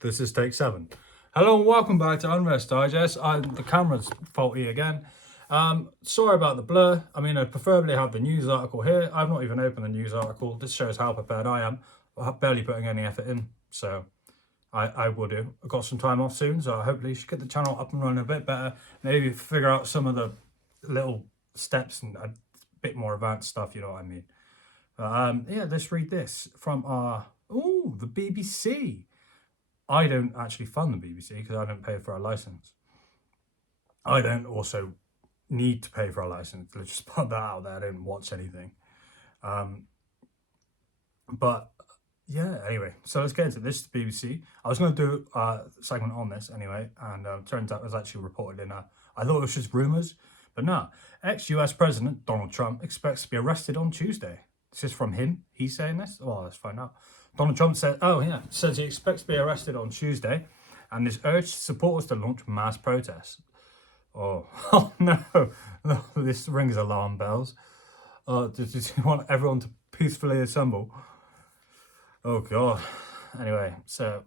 This is take 7. Hello and welcome back to Unrest Digest. The camera's faulty again. Sorry about the blur. I mean, I'd preferably have the news article here. I've not even opened the news article. This shows how prepared I am. I'm barely putting any effort in, so I will do. I've got some time off soon, so hopefully should get the channel up and running a bit better. Maybe figure out some of the little steps and a bit more advanced stuff, you know what I mean. Yeah, let's read this from the BBC. I don't actually fund the BBC because I don't pay for a license. I don't also need to pay for a license. Let's just put that out there. I don't watch anything. But yeah, anyway, so let's get into this. The BBC. I was going to do a segment on this anyway, and turns out it was actually reported in I thought it was just rumours, but no. Ex-US President Donald Trump expects to be arrested on Tuesday. This is from him. He's saying this? Well, let's find out. Donald Trump says he expects to be arrested on Tuesday and has urged supporters to launch mass protests. Oh no, this rings alarm bells. Does he want everyone to peacefully assemble? Oh God. Anyway, so,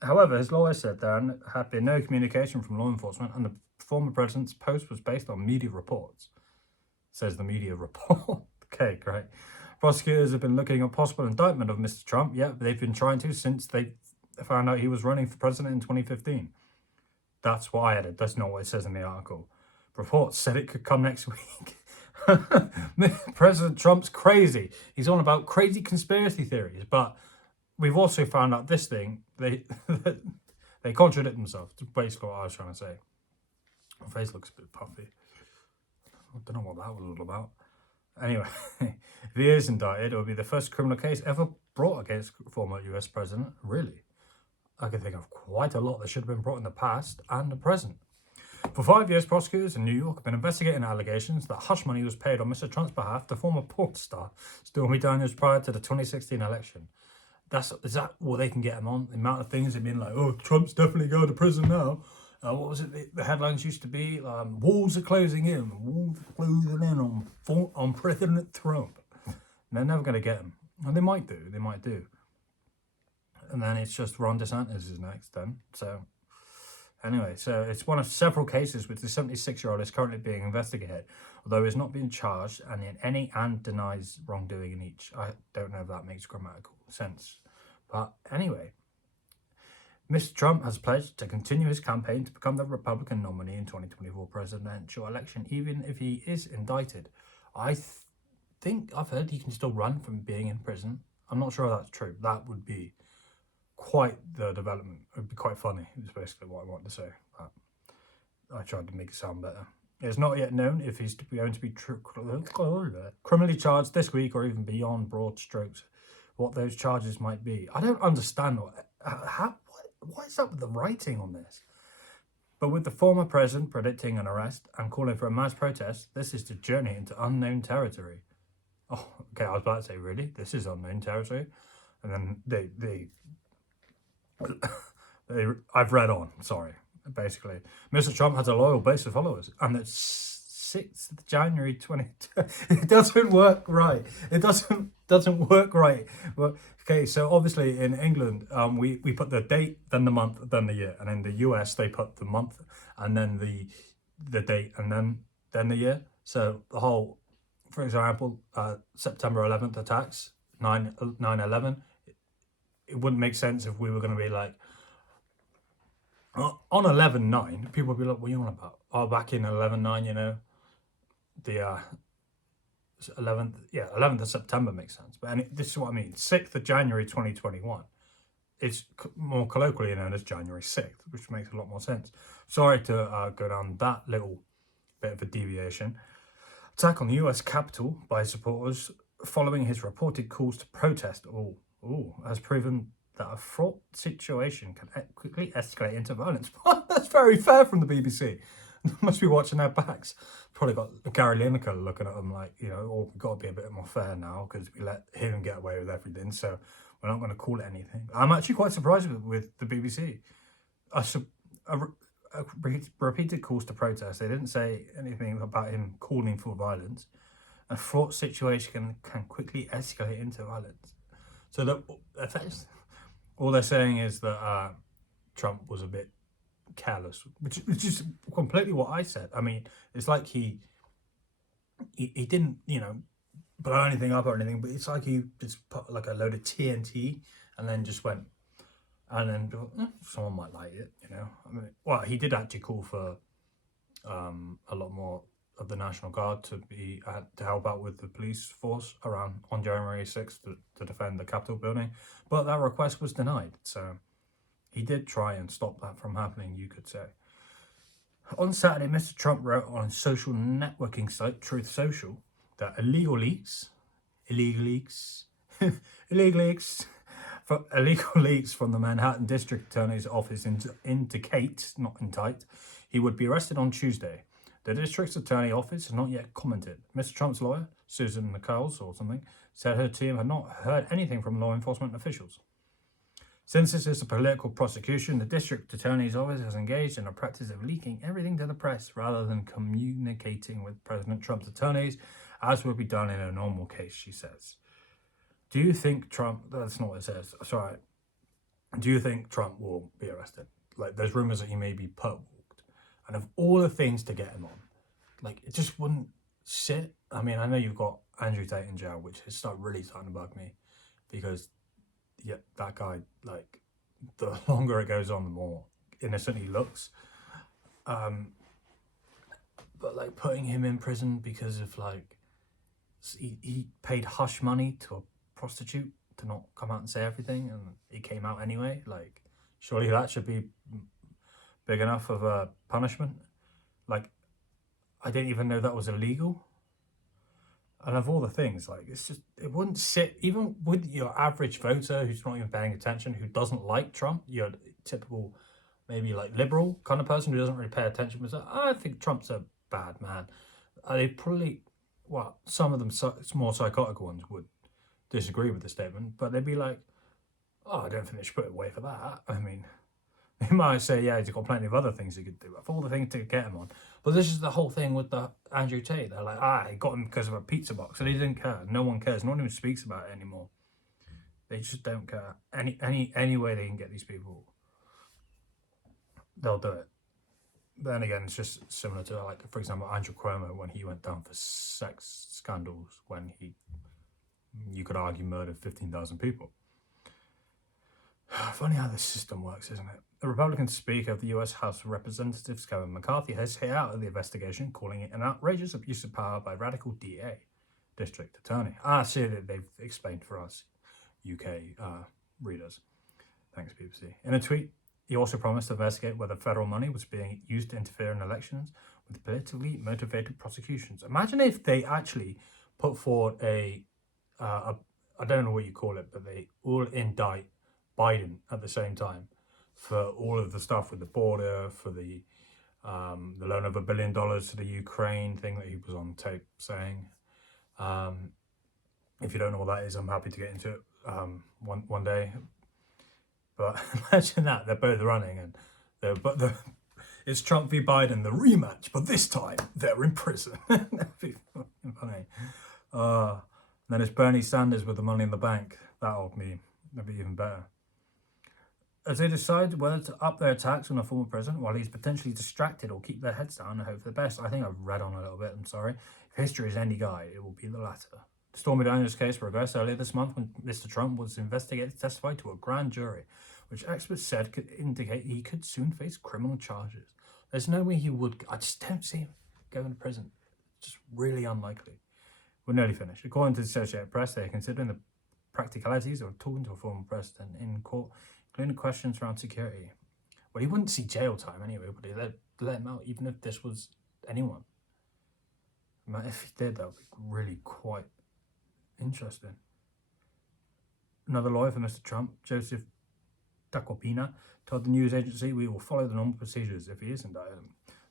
however, his lawyer said there had been no communication from law enforcement and the former president's post was based on media reports. Says the media report. Okay, great. Prosecutors have been looking at possible indictment of Mr. Trump. Yeah, they've been trying to since they found out he was running for president in 2015. That's what I added. That's not what it says in the article. Reports said it could come next week. President Trump's crazy. He's on about crazy conspiracy theories. But we've also found out this thing. They contradict themselves. That's basically what I was trying to say. My face looks a bit puffy. I don't know what that was all about. Anyway, if he is indicted, it will be the first criminal case ever brought against former US president. Really? I can think of quite a lot that should have been brought in the past and the present. For 5 years, prosecutors in New York have been investigating allegations that hush money was paid on Mr. Trump's behalf to former porn star Stormy Daniels prior to the 2016 election. Is that what they can get him on? The amount of things they've been like, oh, Trump's definitely going to prison now. What was it? The headlines used to be, walls are closing in. Walls are closing in on President Trump. And they're never going to get him. And they might do. They might do. And then it's just Ron DeSantis is next then. So, anyway, so it's one of several cases with the 76-year-old is currently being investigated, although he's not being charged and denies wrongdoing in each. I don't know if that makes grammatical sense. But anyway, Mr. Trump has pledged to continue his campaign to become the Republican nominee in 2024 presidential election, even if he is indicted. I think I've heard he can still run from being in prison. I'm not sure if that's true. That would be quite the development. It would be quite funny, is basically what I want to say. But I tried to make it sound better. It's not yet known if he's going to be criminally charged this week or even beyond broad strokes, what those charges might be. I don't understand what is up with the writing on this? But with the former president predicting an arrest and calling for a mass protest, this is the journey into unknown territory. Oh, okay, I was about to say, really? This is unknown territory? And then I've read on, sorry. Basically, Mr. Trump has a loyal base of followers, and it's 6th January 2020. It doesn't work right. It doesn't work right. Well, okay, so obviously in England, we put the date, then the month, then the year, and in the US they put the month and then the date and then the year. So the whole, for example, September 11th attacks, 9/11. It wouldn't make sense if we were going to be like, on 11/9, people would be like, what are you on about? Oh, back in 11/9, you know, the 11th of September makes sense. But this is what I mean. 6th of January 2021. It's more colloquially known as January 6th, which makes a lot more sense. Sorry to go down that little bit of a deviation. Attack on the US Capitol by supporters following his reported calls to protest has proven that a fraught situation can quickly escalate into violence. That's very fair from the BBC. They must be watching their backs. Probably got Gary Lineker looking at them like, you know, we've got to be a bit more fair now because we let him get away with everything, so we're not going to call it anything. I'm actually quite surprised with the BBC. Repeated calls to protest. They didn't say anything about him calling for violence. A fraught situation can quickly escalate into violence. So that all they're saying is that Trump was a bit careless, which is completely what I said. I mean, it's like he didn't, blow anything up or anything, but it's like he just put like a load of TNT and then just went, and then someone might like it, I mean, well, he did actually call for a lot more of the National Guard to help out with the police force around on January 6th to defend the Capitol building, but that request was denied. So he did try and stop that from happening, you could say. On Saturday, Mr. Trump wrote on his social networking site Truth Social that illegal leaks from the Manhattan District Attorney's Office indicate, not indict, he would be arrested on Tuesday. The District Attorney Office has not yet commented. Mr. Trump's lawyer, Susan Nichols or something, said her team had not heard anything from law enforcement officials. Since this is a political prosecution, the District Attorney's Office has engaged in a practice of leaking everything to the press rather than communicating with President Trump's attorneys, as would be done in a normal case, she says. Do you think Trump, that's not what it says, sorry. Do you think Trump will be arrested? Like, there's rumors that he may be perp-walked. And of all the things to get him on, like, it just wouldn't sit. I mean, I know you've got Andrew Tate in jail, which is really starting to bug me, because yeah, that guy, like, the longer it goes on, the more innocent he looks. But like putting him in prison because of like he paid hush money to a prostitute to not come out and say everything, and he came out anyway. Like, surely that should be big enough of a punishment. Like, I didn't even know that was illegal. And of all the things, like, it's just, it wouldn't sit, even with your average voter who's not even paying attention, who doesn't like Trump, your typical, maybe like liberal kind of person who doesn't really pay attention, but I think Trump's a bad man. They probably, well, some of them, more psychotic ones, would disagree with the statement, but they'd be like, oh, I don't think they should put it away for that. I mean, they might say, yeah, he's got plenty of other things he could do, of all the things to get him on. But this is the whole thing with the Andrew Tate. They're like, he got him because of a pizza box, and he didn't care. No one cares. No one even speaks about it anymore. They just don't care. Any way they can get these people, they'll do it. But then again, it's just similar to, like, for example, Andrew Cuomo, when he went down for sex scandals, when you could argue, murdered 15,000 people. Funny how this system works, isn't it? The Republican Speaker of the US House of Representatives, Kevin McCarthy, has hit out of the investigation, calling it an outrageous abuse of power by radical DA, District Attorney. See that they've explained for us UK readers. Thanks, BBC. In a tweet, he also promised to investigate whether federal money was being used to interfere in elections with politically motivated prosecutions. Imagine if they actually put forward I don't know what you call it, but they all indict Biden at the same time for all of the stuff with the border, for the loan of $1 billion to the Ukraine thing that he was on tape saying. If you don't know what that is, I'm happy to get into it one day. But imagine that, they're both running, and it's Trump v. Biden, the rematch, but this time they're in prison. That'd be fucking funny. Then it's Bernie Sanders with the money in the bank. That'd be even better. As they decide whether to up their attacks on the former president while he's potentially distracted or keep their heads down and hope for the best. I think I've read on a little bit, I'm sorry. If history is any guide, it will be the latter. The Stormy Daniels case progressed earlier this month when Mr. Trump was investigated to testify to a grand jury, which experts said could indicate he could soon face criminal charges. There's no way he would. I just don't see him going to prison. It's just really unlikely. We're nearly finished. According to the Associated Press, they are considering the practicalities of talking to a former president in court, including questions around security. Well, he wouldn't see jail time anyway, would he? They'd let him out, even if this was anyone. If he did, that would be really quite interesting. Another lawyer for Mr. Trump, Joseph Tacopina, told the news agency, "We will follow the normal procedures if he is indicted."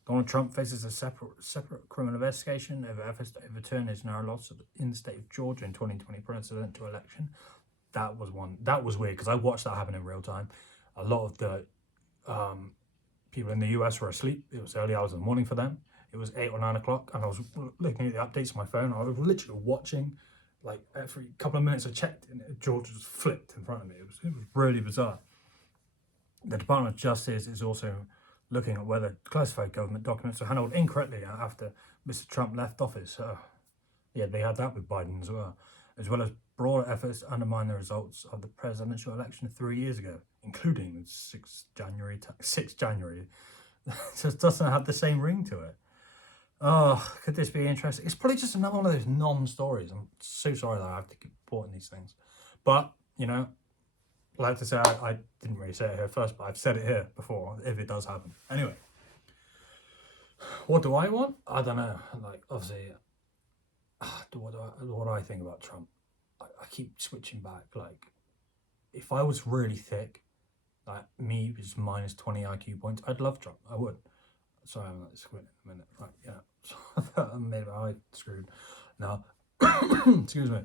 Donald Trump faces a separate criminal investigation over efforts to overturn his narrow loss in the state of Georgia in 2020 presidential election. That was weird, because I watched that happen in real time. A lot of the people in the US were asleep. It was early hours of the morning for them. It was 8 or 9 o'clock, and I was looking at the updates on my phone. I was literally watching, like, every couple of minutes I checked, and Georgia just flipped in front of me. It was really bizarre. The Department of Justice is also looking at whether classified government documents were handled incorrectly after Mr. Trump left office. Yeah, they had that with Biden as well as broader efforts to undermine the results of the presidential election 3 years ago, including the 6th January. 6th January just doesn't have the same ring to it. Oh, could this be interesting? It's probably just another one of those non-stories. I'm so sorry that I have to keep reporting these things. But, you know, like to say, I didn't really say it here first, but I've said it here before, if it does happen. Anyway, what do I want? I don't know. Like, obviously, what do I think about Trump? I keep switching back. Like, if I was really thick, like me, which is minus 20 IQ points, I'd love Trump. I would. Sorry, I'm like squinting a minute. Right, yeah. Maybe I screwed. Now, excuse me.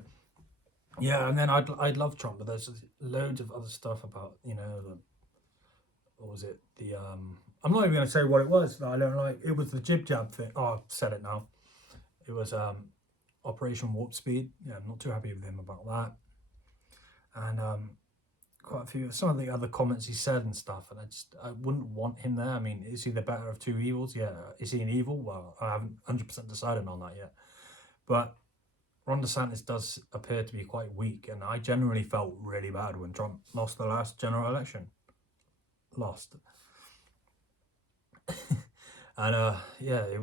Yeah, and then I'd love Trump, but there's loads of other stuff about, you know, what was it? I'm not even going to say what it was that I don't like. It was the jib jab thing. Oh, I've said it now. It was Operation Warp Speed. Yeah, I'm not too happy with him about that. And quite a few, some of the other comments he said and stuff, and I wouldn't want him there. I mean, is he the better of two evils? Yeah. Is he an evil? Well, I haven't 100% decided on that yet. But Ron DeSantis does appear to be quite weak, and I generally felt really bad when Trump lost the last general election. Lost. And yeah, it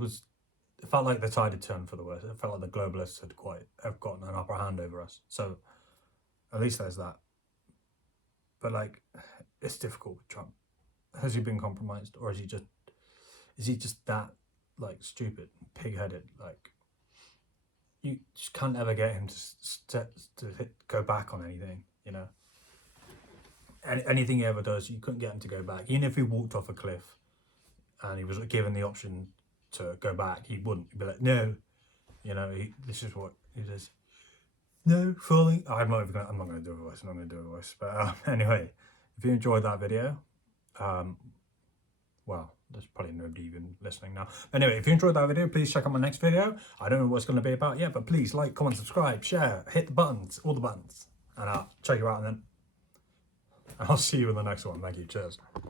felt like the tide had turned for the worse. It felt like the globalists have gotten an upper hand over us. So at least there's that. But like, it's difficult with Trump. Has he been compromised, or is he just that like stupid, pig-headed? Like, you just can't ever get him to go back on anything. You know, anything he ever does, you couldn't get him to go back. Even if he walked off a cliff and he was given the option to go back, he wouldn't. He'd be like, no. You know, this is what he says. No, falling. I'm not going to do a voice. I'm not going to do a voice. But anyway, if you enjoyed that video, well, there's probably nobody even listening now. Anyway, if you enjoyed that video, please check out my next video. I don't know what it's going to be about yet, but please like, comment, subscribe, share, hit the buttons, all the buttons. And I'll check you out, and then I'll see you in the next one. Thank you. Cheers.